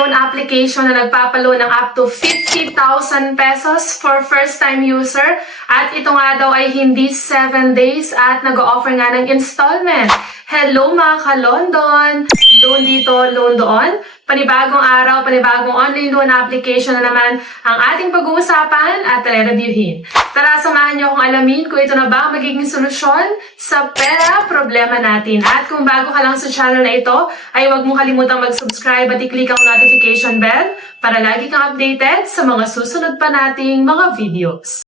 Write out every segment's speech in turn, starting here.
loan application na nagpapaloan ng up to 50,000 pesos for first-time user. At ito nga daw ay hindi 7 days at nag-offer nga ng installment. Hello mga ka-London! Loan dito, loan doon. Panibagong araw, panibagong online loan application na naman ang ating pag-uusapan at re-reviewin. Tara, samahan niyo akong alamin kung ito na ba ang magiging solusyon sa pera problema natin. At kung bago ka lang sa channel na ito, ay huwag mong kalimutang mag-subscribe at i-click ang notification bell para lagi kang updated sa mga susunod pa nating mga videos.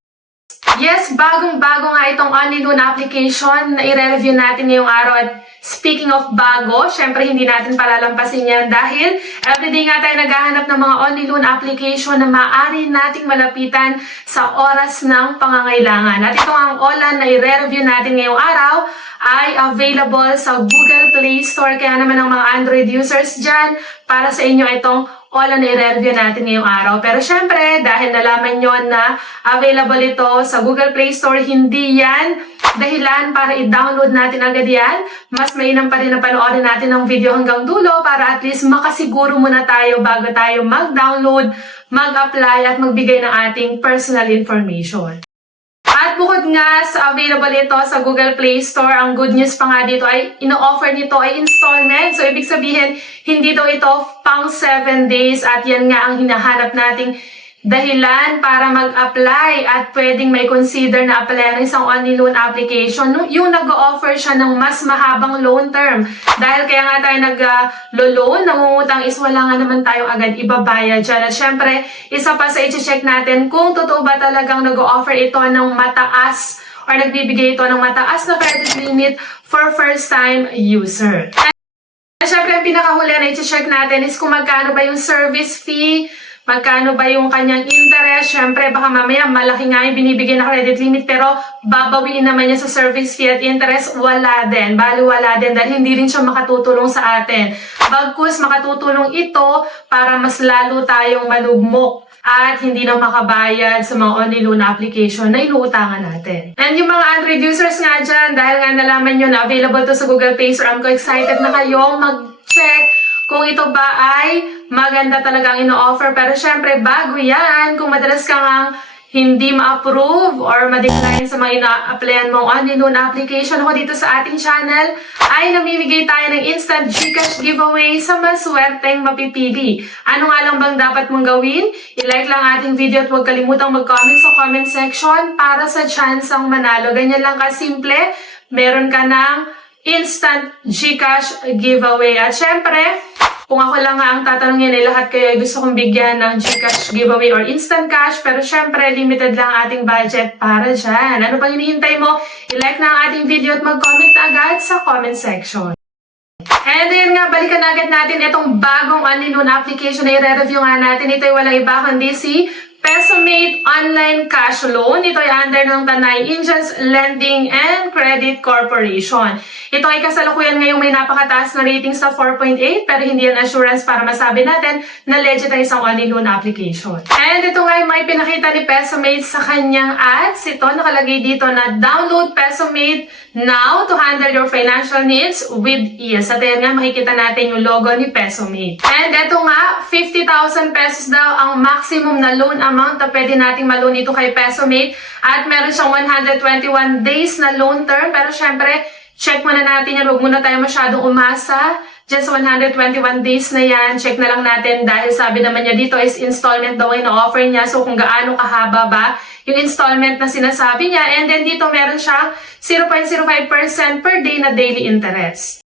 Yes, bagong-bago nga itong online loan application na i-review natin ngayong araw. At speaking of bago, syempre hindi natin palalampasin yan dahil everyday nga tayo naghahanap ng mga online loan application na maaari nating malapitan sa oras ng pangangailangan. At itong ang OLAN na i-review natin ngayong araw ay available sa Google Play Store. Kaya naman ang mga Android users dyan, para sa inyo itong OLAN na i-review natin ngayong araw. Pero syempre, dahil nalaman nyo na available ito sa Google Play Store, hindi yan dahilan para i-download natin agad yan. Mas mainam pa rin na panoorin natin ang video hanggang dulo para at least makasiguro muna tayo bago tayo mag-download, mag-apply at magbigay ng ating personal information. At bukod nga sa available ito sa Google Play Store, ang good news pa nga dito ay ino-offer nito ay installment. So, ibig sabihin, hindi daw ito pang 7 days at yan nga ang hinahanap nating dahilan para mag-apply at pwedeng may consider na apply ng isang online loan application. Yung nag-o-offer siya ng mas mahabang loan term. Dahil kaya nga tayo nag-loan, nangungutang is wala nga naman tayong agad ibabayad dyan. At syempre, isa pa sa i-check natin kung totoo ba talagang nag-o-offer ito ng mataas or nagbibigay ito ng mataas na credit limit for first-time user. At syempre, ang pinakahuli na i-check natin is kung magkano ba yung service fee, magkano ba yung kanyang interest. Syempre, baka mamaya malaki nga yung binibigay na credit limit pero babawiin naman niya sa service fee at interest. Wala din. Bali wala din dahil hindi rin siya makatutulong sa atin. Bagkus makatutulong ito para mas lalo tayong malugmok at hindi na makabayad sa mga online loan application na inuutangan natin. And yung mga Android users nga dyan, dahil nga nalaman nyo na available to sa Google Play Store, I'm excited na kayong mag-check kung ito ba ay maganda talagang ino-offer. Pero syempre, bago yan, kung madalas kang ang hindi ma-approve or ma-decline sa mga ina-applyan mong online loan application, ako dito sa ating channel ay namimigay tayo ng instant GCash giveaway sa maswerteng mapipili. Ano nga lang bang dapat mong gawin? I-like lang ating video at huwag kalimutang mag-comment sa comment section para sa chance ang manalo. Ganyan lang kasimple, meron ka ng instant GCash giveaway. At syempre, kung ako lang nga ang tatanungin ay lahat kayo ay gusto kong bigyan ng GCash giveaway or instant cash. Pero syempre, limited lang ating budget para dyan. Ano pang hinihintay mo? I-like na ang ating video at mag-comment agad sa comment section. And then nga, balikan agad natin itong bagong online loan application na i-review nga natin. Ito ay walang iba kundi si Pesomate Online Cash Loan. Ito ay under ng Tanay Indians Lending and Credit Corporation. Ito ay kasalukuyan ngayong may napakataas na rating sa 4.8 pero hindi yan assurance para masabi natin na legit ang isang online loan application. And ito nga ay may pinakita ni Pesomate sa kanyang ads. Ito nakalagay dito na download Pesomate now to handle your financial needs with ease. At yan nga makikita natin yung logo ni Pesomate. And ito nga, 50,000 pesos daw ang maximum na loan amount na pwede nating ma-loan ito kay Pesomate. At meron siyang 121 days na loan term. Pero syempre, check muna natin yan. Huwag muna tayo masyadong umasa dyan sa 121 days na yan. Check na lang natin dahil sabi naman niya dito is installment daw yung offer niya. So kung gaano kahaba ba yung installment na sinasabi niya. And then dito meron siyang 0.05% per day na daily interest.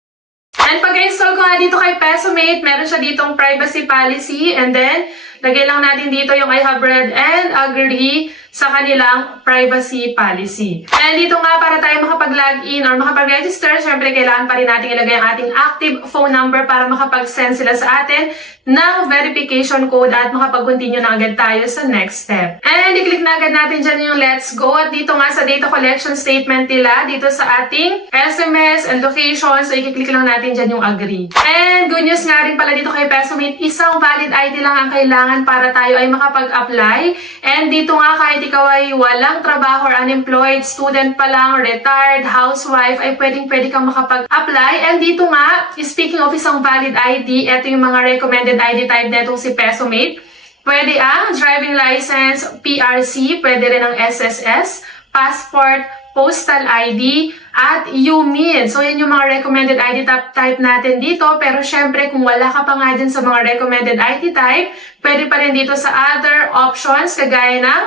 And pag-install ko nga dito kay Pesomate, meron siya ditong privacy policy. And then, lagay lang natin dito yung I have read and agree sa kanilang privacy policy. And dito nga, para tayo makapag-login or makapag-register, syempre kailangan pa rin natin ilagay ang ating active phone number para makapag-send sila sa atin ng verification code at makapag-continue na agad tayo sa next step. And i-click na agad natin dyan yung let's go. At dito nga sa data collection statement nila, dito sa ating SMS and location, so i-click lang natin dyan yung agree. And good news nga rin pala dito kay Pesomate, isang valid ID lang ang kailangan para tayo ay makapag-apply. And dito nga kahit ikaw ay walang trabaho or unemployed, student pa lang, retired, housewife, ay pwede kang makapag-apply. And dito nga, speaking of isang valid ID, ito yung mga recommended ID type netong si PesoMate. Pwede ang driving license, PRC, pwede rin ang SSS, passport, postal ID, at UMIN. So, yun yung mga recommended ID type natin dito. Pero syempre, kung wala ka pa nga dyan sa mga recommended ID type, pwede pa rin dito sa other options, kagaya ng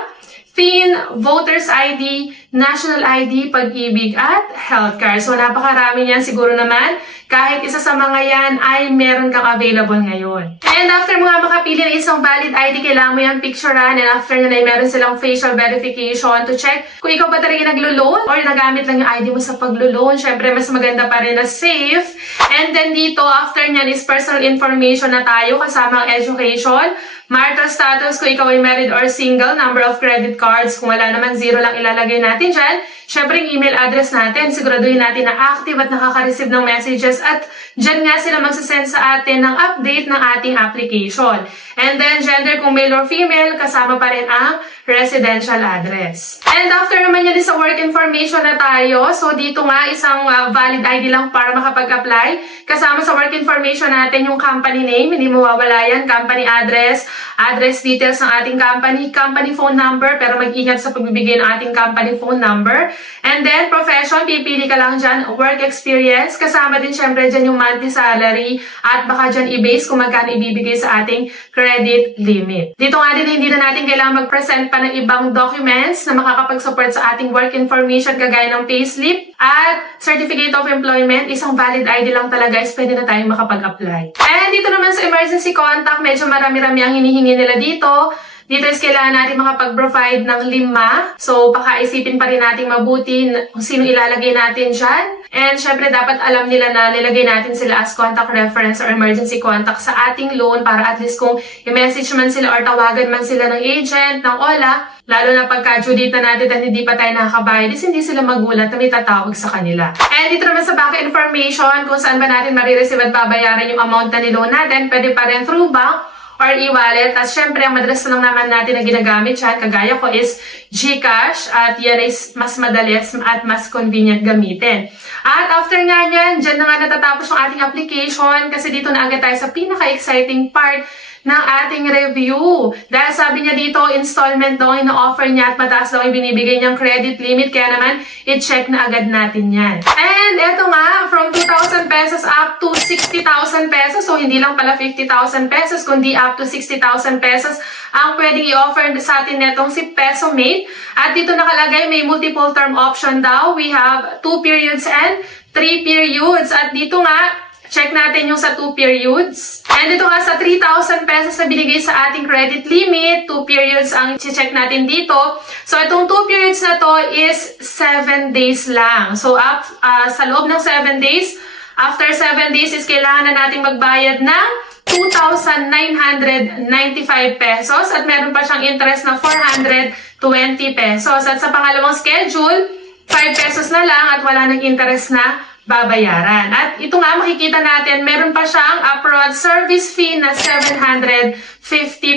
TIN, Voters ID, National ID, Pag-ibig, at Health Card. So, napakarami niyan. Siguro naman, kahit isa sa mga yan ay meron kang available ngayon. And after mo nga makapili ng isang valid ID, kailangan mo yung picturean. And after nyo na meron silang facial verification to check kung ikaw ba talaga naglo-loan or nagamit lang yung ID mo sa paglo-loan. Syempre, mas maganda pa rin na safe. And then dito, after nyan is personal information na tayo kasama ang education, marital status kung ikaw ay married or single, number of credit cards, kung wala naman, 0 lang ilalagay natin dyan. Syempre, yung email address natin, siguraduhin natin na active at nakaka-receive ng messages at dyan nga sila magsasend sa atin ng update ng ating application. And then, gender kung male or female, kasama pa rin ang residential address. And after naman yun sa work information na tayo, so dito nga isang valid ID lang para makapag-apply. Kasama sa work information natin yung company name, hindi mawawala yan, company address, address details ng ating company, company phone number, pero mag-ingat sa pagbibigay ng ating company phone number. And then, profession, pipili ka lang dyan, work experience, kasama din syempre dyan yung monthly salary, at baka dyan i-base kung magkano ibibigay sa ating credit limit. Dito nga din, hindi na natin kailangan mag-present pa ng ibang documents na makakapag-support sa ating work information, kagaya ng payslip at certificate of employment. Isang valid ID lang talaga is pwede na tayong makapag-apply. And dito naman sa emergency contact, medyo marami-rami ang hinihingi nila dito. Dito is kailangan natin makapag-provide ng 5. So, pakaisipin pa rin natin mabuti kung sino ilalagay natin dyan. And syempre, dapat alam nila na nilagay natin sila as contact reference or emergency contact sa ating loan para at least kung i-message man sila or tawagan man sila ng agent, ng OLA, lalo na pagka-due date na natin at hindi pa tayo nakakabayad, is hindi sila magulat na may tatawag sa kanila. And dito naman sa back information, kung saan ba natin marireceive at babayaran yung amount na niloan natin, pwede pa rin through bank or e-wallet. At syempre, ang madalas na lang naman natin na ginagamit siya, kagaya ko, is GCash. At yan is mas madalas at mas convenient gamitin. At after nga yan, dyan na nga natatapos yung ating application kasi dito na agad tayo sa pinaka-exciting part ng ating review. Dahil sabi niya dito, installment daw ang ina-offer niya at mataas daw ang binibigay niyang credit limit. Kaya naman, i-check na agad natin yan. And eto nga, from 2,000 pesos up to 60,000 pesos. So, hindi lang pala 50,000 pesos, kundi up to 60,000 pesos ang pwedeng i-offer sa atin netong si PesoMate. At dito nakalagay, may multiple term option daw. We have 2 periods and 3 periods. At dito nga, check natin yung sa 2 periods. And ito nga sa 3,000 pesos na binigay sa ating credit limit, 2 periods ang check natin dito. So itong 2 periods na to is 7 days lang. So sa loob ng 7 days, after 7 days is kailangan na nating magbayad ng 2,995 pesos at meron pa siyang interest na 420 pesos. At sa pangalawang schedule, 5 pesos na lang at wala nang interest na babayaran. At ito nga, makikita natin, meron pa siyang upfront service fee na 750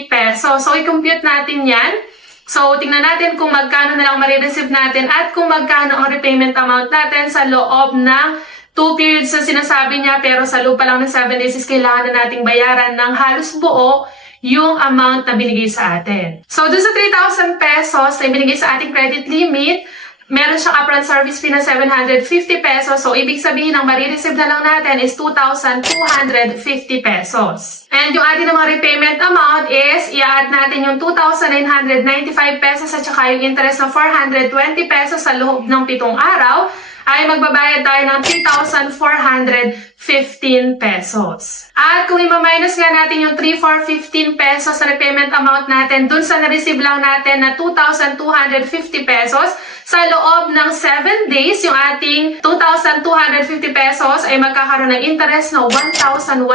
pesos. So, i-compute natin yan. So, tingnan natin kung magkano na lang marireceive natin at kung magkano ang repayment amount natin sa loob ng 2 periods na sinasabi niya. Pero sa loob pa lang ng 7 days is kailangan na nating bayaran ng halos buo yung amount na binigay sa atin. So, doon sa 3,000 pesos na binigay sa ating credit limit, meron siyang upfront service fee na 750 pesos. So, ibig sabihin, ang marireceive na lang natin is 2,250 pesos. And yung ating mga repayment amount is, i-add natin yung 2,995 pesos at saka yung interest ng 420 pesos sa loob ng 7 araw, ay magbabayad tayo ng 3,415 pesos. At kung i-minus nga natin yung 3,415 pesos sa repayment amount natin, dun sa na-receive lang natin na 2,250 pesos, sa loob ng 7 days, yung ating 2,250 pesos ay magkakaroon ng interest na 1,165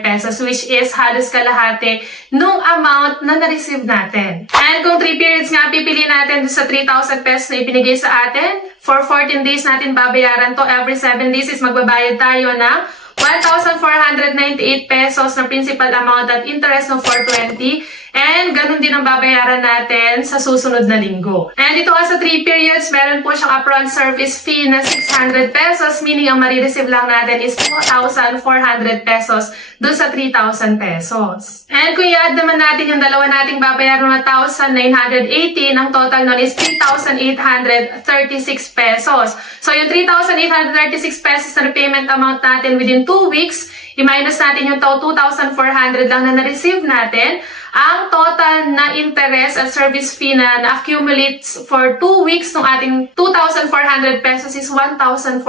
pesos, which is halos kalahati nung amount na na-receive natin. And kung 3 periods nga pipili natin sa 3,000 pesos na ibinigay sa atin, for 14 days natin babayaran to. Every 7 days is magbabayad tayo ng 1,498 pesos na principal amount at interest ng 420. And ganun din ang babayaran natin sa susunod na linggo. And ito nga sa 3 periods, meron po siyang upfront service fee na 600 pesos, meaning ang marireceive lang natin is 2,400 pesos dun sa 3,000 pesos. And kung i-add naman natin yung dalawa nating babayaran na 1,918, ang total nun is 3,836 pesos. So yung 3,836 pesos na repayment amount natin within 2 weeks, i-minus natin yung 2,400 lang na na-receive natin. Ang total na interest at service fee na na-accumulate for 2 weeks ng ating 2,400 pesos is 1,436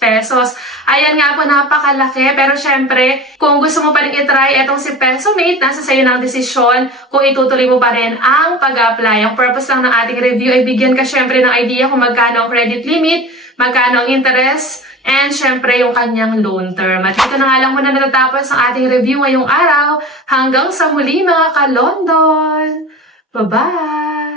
pesos. Ayan nga po, napakalaki. Pero syempre, kung gusto mo pa rin itry etong si Pesomate, nasa sayo ng desisyon kung itutuloy mo pa rin ang pag-apply. Ang purpose lang ng ating review ay bigyan ka syempre ng idea kung magkano ang credit limit, magkano ang interest, and syempre yung kanyang loan term. At dito na nga lang muna natatapos ang ating review ngayong araw. Hanggang sa muli mga ka-London! Bye-bye!